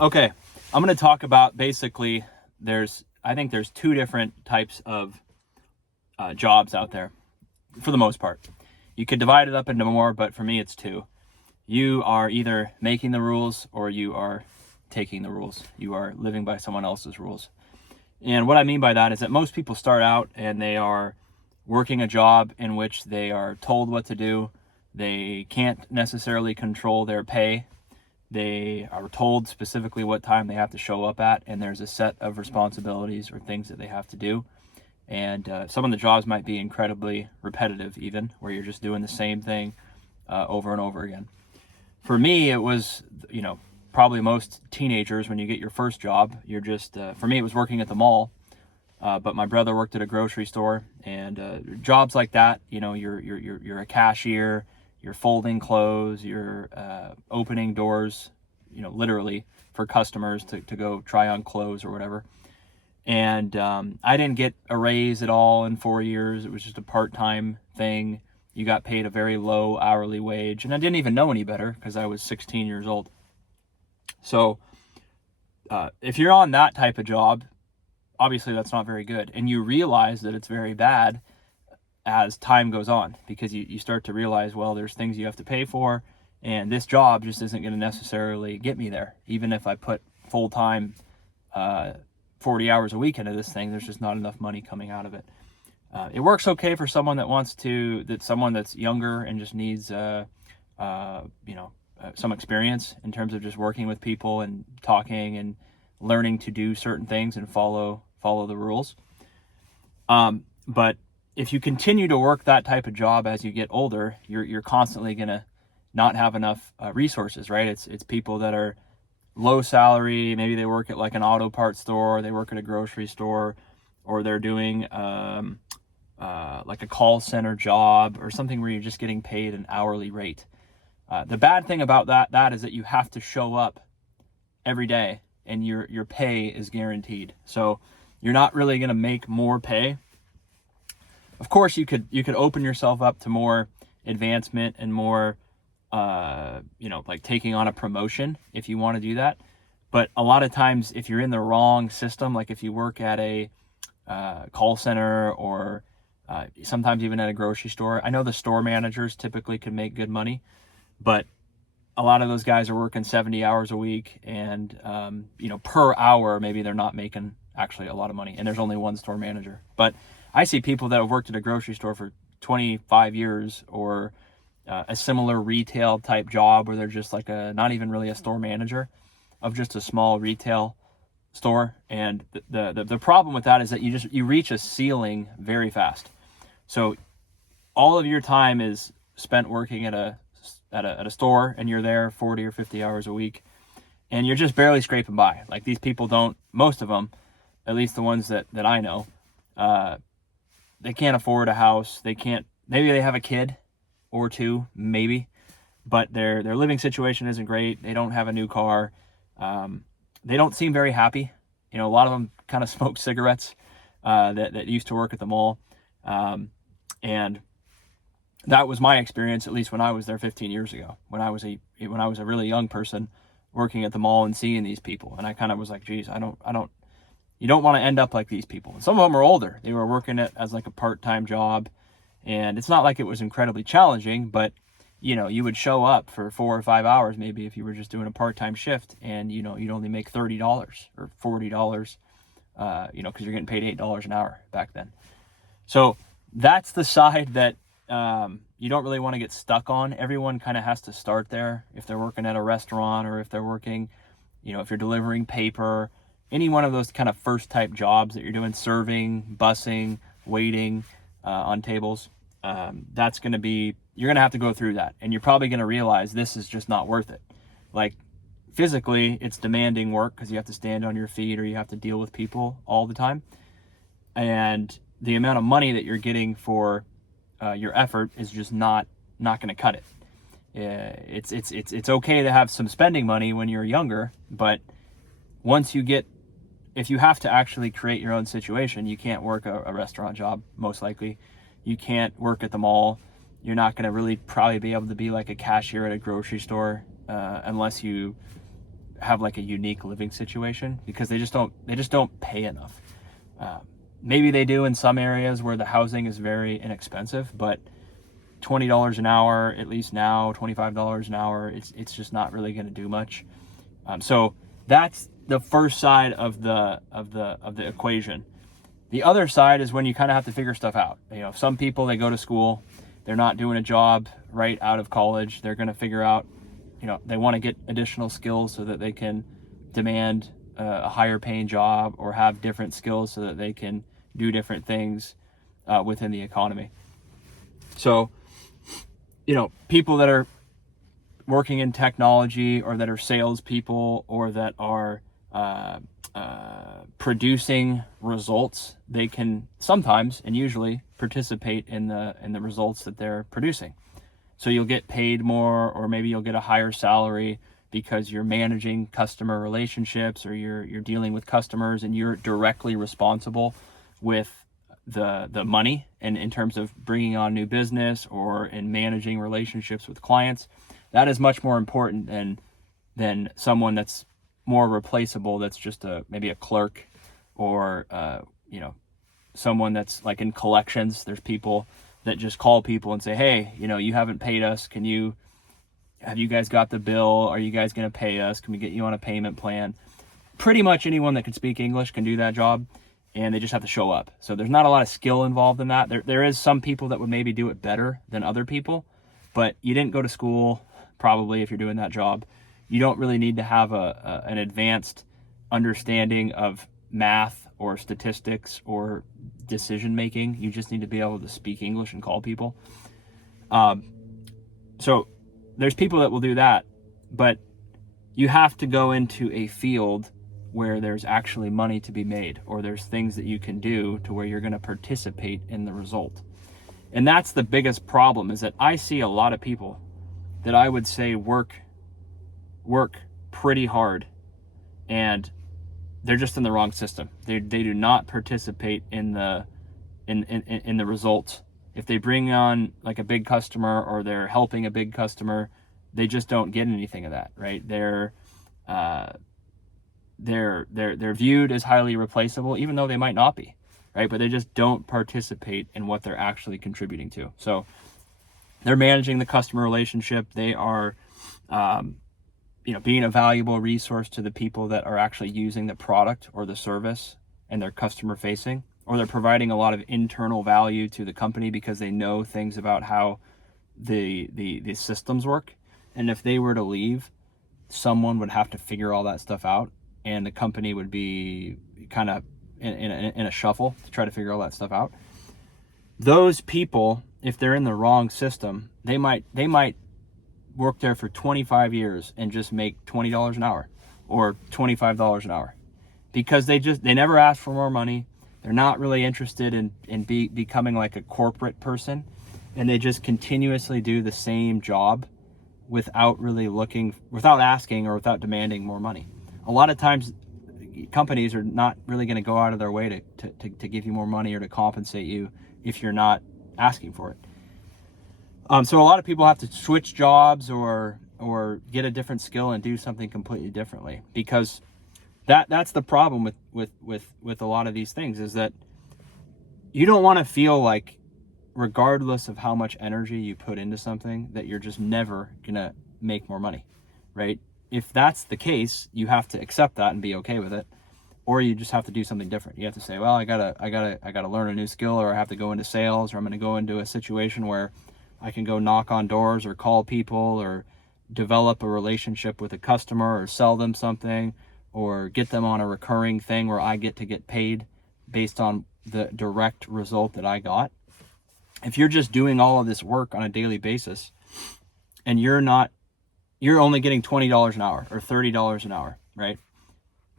Okay, I'm going to talk about basically I think there's two different types of jobs out there for the most part. You could divide it up into more, but for me it's two. You are either making the rules or you are taking the rules. You are living by someone else's rules. And what I mean by that is that most people start out and they are working a job in which they are told what to do. They can't necessarily control their pay. They are told specifically what time they have to show up at, and there's a set of responsibilities or things that they have to do. And some of the jobs might be incredibly repetitive, even where you're just doing the same thing over and over again. For me, it was, probably most teenagers, when you get your first job, you're just, for me, it was working at the mall. But my brother worked at a grocery store, and jobs like that, you're a cashier, you're folding clothes, you're opening doors, literally for customers to go try on clothes or whatever. And I didn't get a raise at all in 4 years. It was just a part-time thing. You got paid a very low hourly wage, and I didn't even know any better because I was 16 years old. So if you're on that type of job, obviously that's not very good. And you realize that it's very bad as time goes on, because you start to realize, well, there's things you have to pay for, and this job just isn't going to necessarily get me there. Even if I put full-time 40 hours a week into this thing, there's just not enough money coming out of it. It works okay for someone someone that's younger and just needs some experience in terms of just working with people and talking and learning to do certain things and follow the rules. But if you continue to work that type of job as you get older, you're constantly gonna not have enough resources, right? It's people that are low salary. Maybe they work at like an auto parts store, or they work at a grocery store, or they're doing like a call center job or something where you're just getting paid an hourly rate. The bad thing about that is that you have to show up every day, and your pay is guaranteed. So you're not really going to make more pay. Of course, you could open yourself up to more advancement and more, like taking on a promotion if you want to do that. But a lot of times, if you're in the wrong system, like if you work at a call center or sometimes even at a grocery store, I know the store managers typically can make good money, but a lot of those guys are working 70 hours a week, and per hour, maybe they're not making actually a lot of money, and there's only one store manager. But I see people that have worked at a grocery store for 25 years, or a similar retail type job where they're just like not even really a store manager of just a small retail store. And the problem with that is that you reach a ceiling very fast. So all of your time is spent working at a store, and you're there 40 or 50 hours a week, and you're just barely scraping by. Like, these people don't, most of them, at least the ones that I know, they can't afford a house. Maybe they have a kid or two, maybe, but their living situation isn't great. They don't have a new car. They don't seem very happy. A lot of them kind of smoke cigarettes that used to work at the mall. And that was my experience, at least when I was there 15 years ago, when I was a really young person working at the mall and seeing these people. And I kind of was like, geez, you don't want to end up like these people. And some of them are older. They were working it as like a part-time job, and it's not like it was incredibly challenging, but you would show up for 4 or 5 hours, maybe, if you were just doing a part-time shift, and you'd only make $30 or $40, because you're getting paid $8 an hour back then. So that's the side that you don't really want to get stuck on. Everyone kind of has to start there. If they're working at a restaurant, or if they're working, if you're delivering paper, any one of those kind of first type jobs that you're doing, serving, bussing, waiting on tables, you're going to have to go through that. And you're probably going to realize this is just not worth it. Like, physically, it's demanding work because you have to stand on your feet, or you have to deal with people all the time. And the amount of money that you're getting for your effort is just not going to cut it. It's okay to have some spending money when you're younger, but if you have to actually create your own situation, you can't work a restaurant job, most likely. You can't work at the mall. You're not going to really probably be able to be like a cashier at a grocery store unless you have like a unique living situation, because they just don't pay enough. Maybe they do in some areas where the housing is very inexpensive, but $20 an hour, at least now, $25 an hour, it's just not really going to do much. So that's the first side of the equation. The other side is when you kind of have to figure stuff out. Some people, they go to school, they're not doing a job right out of college. They're going to figure out, they want to get additional skills so that they can demand a higher paying job, or have different skills so that they can do different things within the economy. So, people that are working in technology, or that are salespeople, or that are producing results, they can sometimes, and usually, participate in the results that they're producing. So you'll get paid more, or maybe you'll get a higher salary because you're managing customer relationships, or you're dealing with customers, and you're directly responsible with the money, and in terms of bringing on new business, or in managing relationships with clients. That is much more important than someone that's more replaceable, that's just maybe a clerk, or someone that's like in collections. There's people that just call people and say, hey, you haven't paid us. Have you guys got the bill? Are you guys going to pay us? Can we get you on a payment plan? Pretty much anyone that can speak English can do that job, and they just have to show up. So there's not a lot of skill involved in that. There is some people that would maybe do it better than other people, but you didn't go to school, probably, if you're doing that job. You don't really need to have an advanced understanding of math or statistics or decision making. You just need to be able to speak English and call people. So there's people that will do that, but you have to go into a field where there's actually money to be made, or there's things that you can do to where you're going to participate in the result. And that's the biggest problem, is that I see a lot of people that I would say work pretty hard, and they're just in the wrong system. They do not participate in the results. If they bring on like a big customer, or they're helping a big customer, they just don't get anything of that, right? They're viewed as highly replaceable, even though they might not be, right? But they just don't participate in what they're actually contributing to. So they're managing the customer relationship. They are being a valuable resource to the people that are actually using the product or the service, and they're customer facing, or they're providing a lot of internal value to the company because they know things about how the systems work. And if they were to leave, someone would have to figure all that stuff out, and the company would be kind of in a shuffle to try to figure all that stuff out. Those people, if they're in the wrong system, they might work there for 25 years and just make $20 an hour or $25 an hour, because they never ask for more money. They're not really interested in becoming like a corporate person, and they just continuously do the same job without asking or without demanding more money. A lot of times companies are not really going to go out of their way to give you more money or to compensate you if you're not asking for it. So a lot of people have to switch jobs or get a different skill and do something completely differently, because that's the problem with a lot of these things, is that you don't want to feel like, regardless of how much energy you put into something, that you're just never gonna make more money, right? If that's the case, you have to accept that and be okay with it, or you just have to do something different. You have to say, well, I gotta learn a new skill, or I have to go into sales, or I'm gonna go into a situation where I can go knock on doors or call people or develop a relationship with a customer or sell them something or get them on a recurring thing where I get to get paid based on the direct result that I got. If you're just doing all of this work on a daily basis and you're only getting $20 an hour or $30 an hour, right?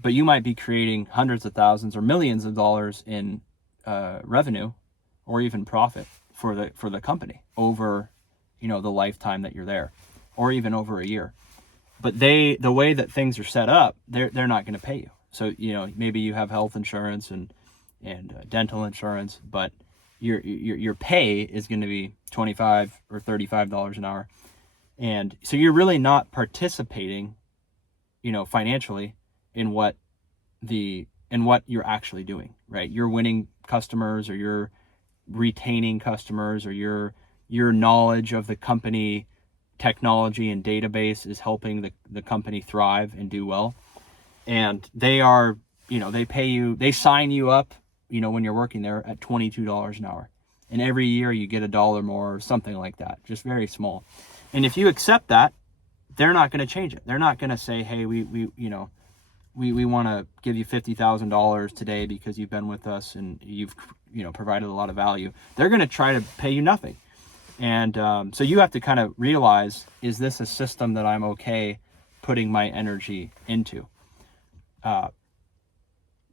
But you might be creating hundreds of thousands or millions of dollars in revenue or even profit for the company over, the lifetime that you're there, or even over a year. But the way that things are set up, they're not going to pay you. So, maybe you have health insurance and dental insurance, but your pay is going to be $25 or $35 an hour. And so you're really not participating financially in what you're actually doing, right? You're winning customers, or you're retaining customers, or your knowledge of the company technology and database is helping the company thrive and do well. And they are, they pay you, they sign you up, when you're working there at $22 an hour. And every year you get $1 more or something like that, just very small. And if you accept that, they're not going to change it. They're not going to say, hey, we want to give you $50,000 today because you've been with us and you've, provided a lot of value. They're going to try to pay you nothing. And so you have to kind of realize, is this a system that I'm okay putting my energy into? And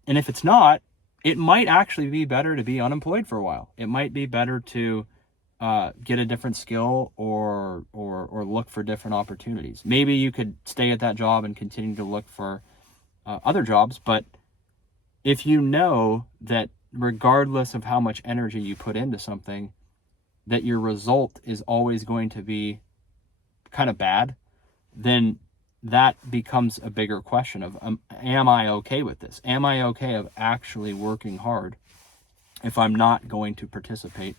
if it's not, it might actually be better to be unemployed for a while. It might be better to get a different skill or look for different opportunities. Maybe you could stay at that job and continue to look for other jobs. But if you know that regardless of how much energy you put into something, that your result is always going to be kind of bad, then that becomes a bigger question of, am I okay with this? Am I okay of actually working hard if I'm not going to participate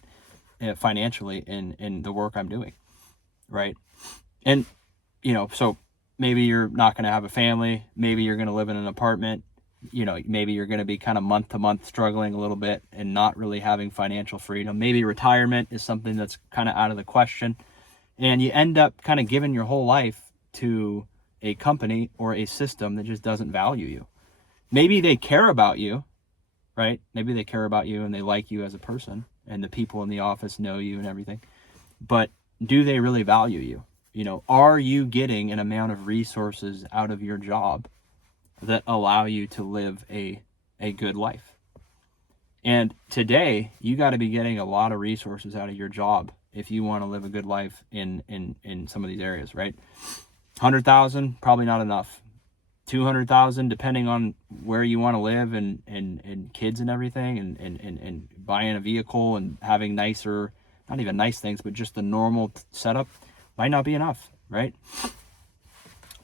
financially in the work I'm doing, right? And, so maybe you're not going to have a family. Maybe you're going to live in an apartment. Maybe you're going to be kind of month to month struggling a little bit and not really having financial freedom. Maybe retirement is something that's kind of out of the question. And you end up kind of giving your whole life to a company or a system that just doesn't value you. Maybe they care about you, right? Maybe they care about you and they like you as a person, and the people in the office know you and everything. But do they really value you? Are you getting an amount of resources out of your job that allow you to live a good life? And today, you got to be getting a lot of resources out of your job if you want to live a good life in some of these areas, right? 100,000, probably not enough. 200,000, depending on where you want to live and kids and everything, and buying a vehicle and having nicer, not even nice things, but just the normal setup might not be enough, right?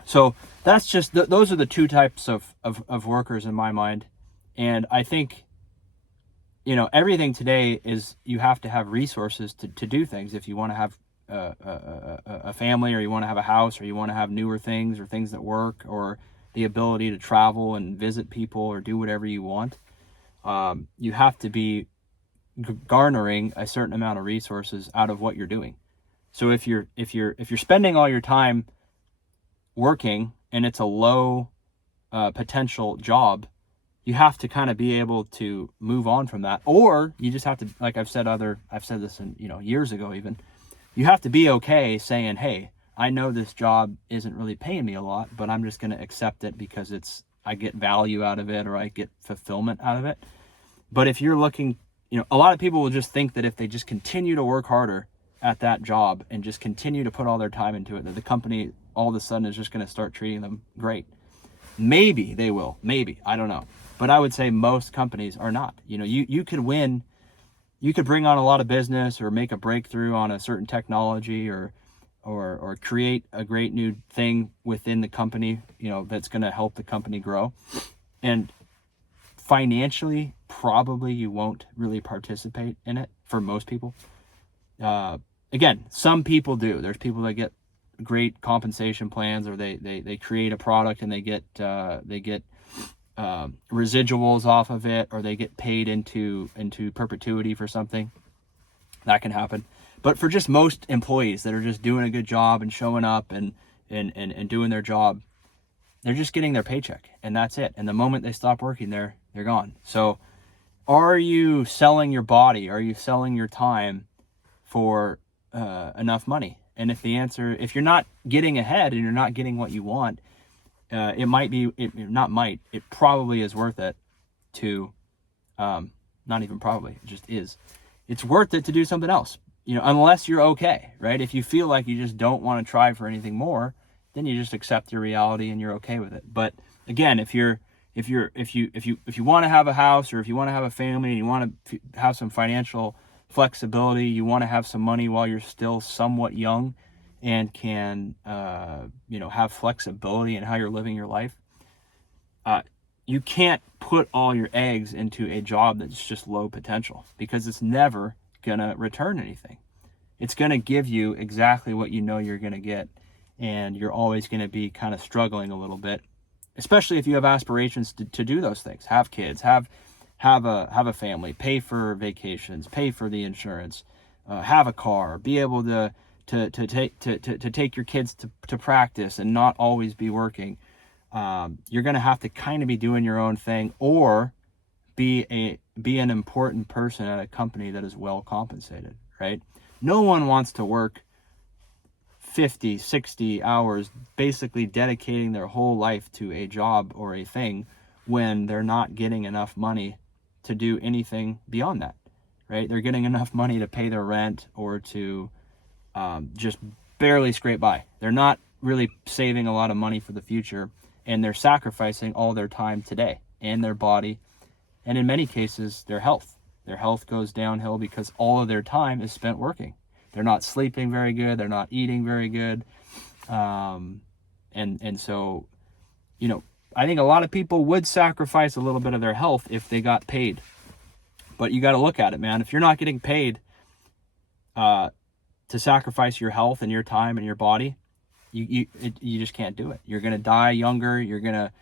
So that's just, those are the two types of workers in my mind. And I think, everything today is, you have to have resources to do things. If you want to have a family, or you want to have a house, or you want to have newer things or things that work, or the ability to travel and visit people or do whatever you want, you have to be garnering a certain amount of resources out of what you're doing. So if you're spending all your time working and it's a low potential job, you have to kind of be able to move on from that. Or you just have to, like I've said this in, years ago even, you have to be okay saying, hey, I know this job isn't really paying me a lot, but I'm just going to accept it because I get value out of it, or I get fulfillment out of it. But if you're looking, a lot of people will just think that if they just continue to work harder at that job and just continue to put all their time into it, that the company all of a sudden is just going to start treating them great. Maybe they will, maybe, I don't know. But I would say most companies are not. You could win, you could bring on a lot of business, or make a breakthrough on a certain technology, or create a great new thing within the company, that's going to help the company grow. And financially, probably you won't really participate in it for most people. Again, some people do. There's people that get great compensation plans, or they create a product and they get residuals off of it, or they get paid into perpetuity for something. That can happen. But for just most employees that are just doing a good job and showing up and doing their job, they're just getting their paycheck, and that's it. And the moment they stop working, they're gone. So are you selling your body? Are you selling your time for enough money? And if the answer, if you're not getting ahead and you're not getting what you want, it probably is worth it to, not even probably, it just is. It's worth it to do something else. Unless you're okay, right? If you feel like you just don't want to try for anything more, then you just accept your reality and you're okay with it. But again, if you want to have a house, or if you want to have a family, and you want to have some financial flexibility, you want to have some money while you're still somewhat young, and can, have flexibility in how you're living your life, you can't put all your eggs into a job that's just low potential, because it's never going to return anything. It's going to give you exactly what you know you're going to get, and you're always going to be kind of struggling a little bit, especially if you have aspirations to do those things, have kids, have a family, pay for vacations, pay for the insurance, have a car, be able to take your kids to practice and not always be working. You're going to have to kind of be doing your own thing, or be an important person at a company that is well compensated, right? No one wants to work 50, 60 hours, basically dedicating their whole life to a job or a thing, when they're not getting enough money to do anything beyond that, right? They're getting enough money to pay their rent, or to just barely scrape by. They're not really saving a lot of money for the future, and they're sacrificing all their time today, and their body, and in many cases their health. Their health goes downhill because all of their time is spent working. They're not sleeping very good. They're not eating very good. And so, I think a lot of people would sacrifice a little bit of their health if they got paid. But you got to look at it, man. If you're not getting paid to sacrifice your health and your time and your body, you just can't do it. You're going to die younger. You're going to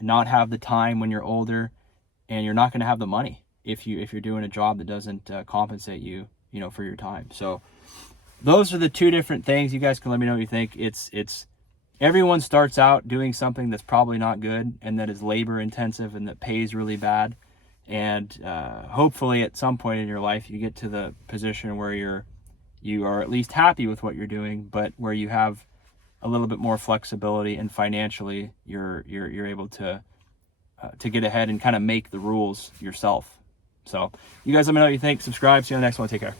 not have the time when you're older, and you're not going to have the money if you're doing a job that doesn't compensate you, for your time. So those are the two different things. You guys can let me know what you think. It's everyone starts out doing something that's probably not good, and that is labor intensive, and that pays really bad. And hopefully at some point in your life you get to the position where you are at least happy with what you're doing, but where you have a little bit more flexibility, and financially you're able to get ahead and kind of make the rules yourself. So you guys let me know what you think. Subscribe. See you on the next one. Take care.